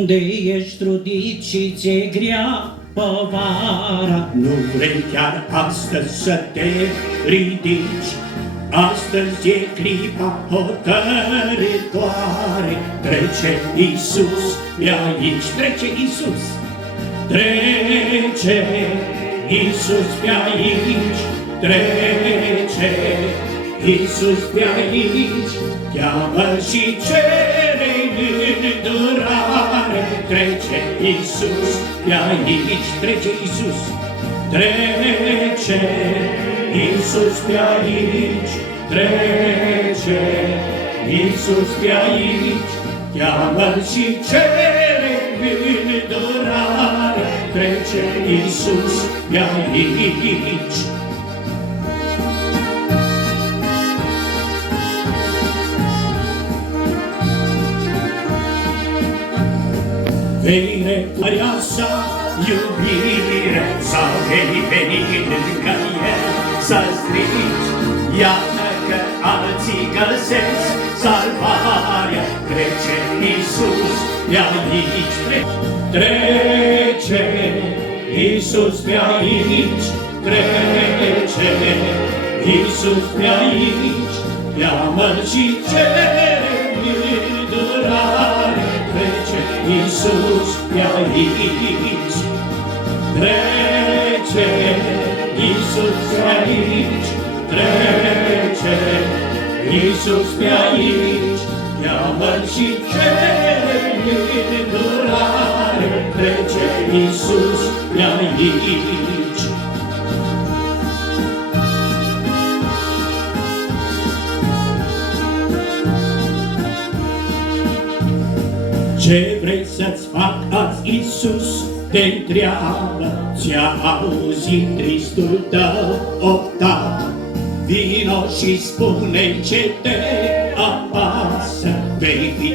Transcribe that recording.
De ești trudit și ți-e grea povara, nu vrei chiar astăzi să te ridici. Astăzi e clipa hotărâtoare, trece Iisus pe aici, trece Iisus. Trece Iisus pe aici, trece Iisus pe aici, cheamă și cere îndurare. Trece Iisus pe aici, trece Iisus. Trece Iisus pe aici, trece Iisus pe aici, cheamă și cere îndurare. Trece Iisus pe aici. Vei repărea sa iubire, sau vei veni lângă el să strici. Iată că alții găsesc salvarea, trece Iisus pe aici, trece Iisus pe aici, trece Iisus pe aici, cheamă și cere îndurare. Trece Iisus pe aici, trece Iisus pe aici, trece Iisus pe aici, cheamă și cere îndurare. Trece Iisus pe aici. Ce vrei să-ți fac azi, Iisus te-ntreabă, ți-a auzit tristul tău optat. Vino și spune ce te apasă, vei fi